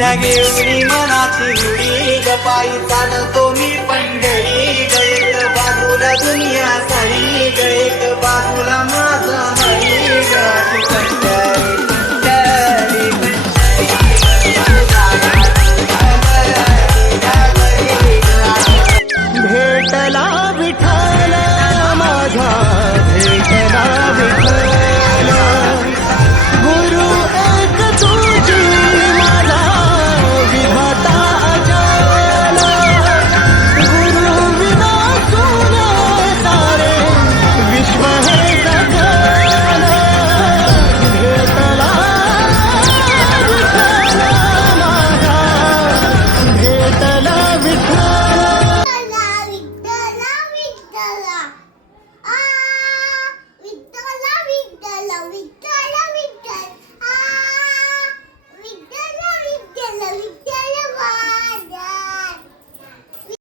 इच्छा घेऊन मनाची हुडी गपाई चालतो मी पंढरी, गयक बाजूला दुनिया सारी, गयक बाजूला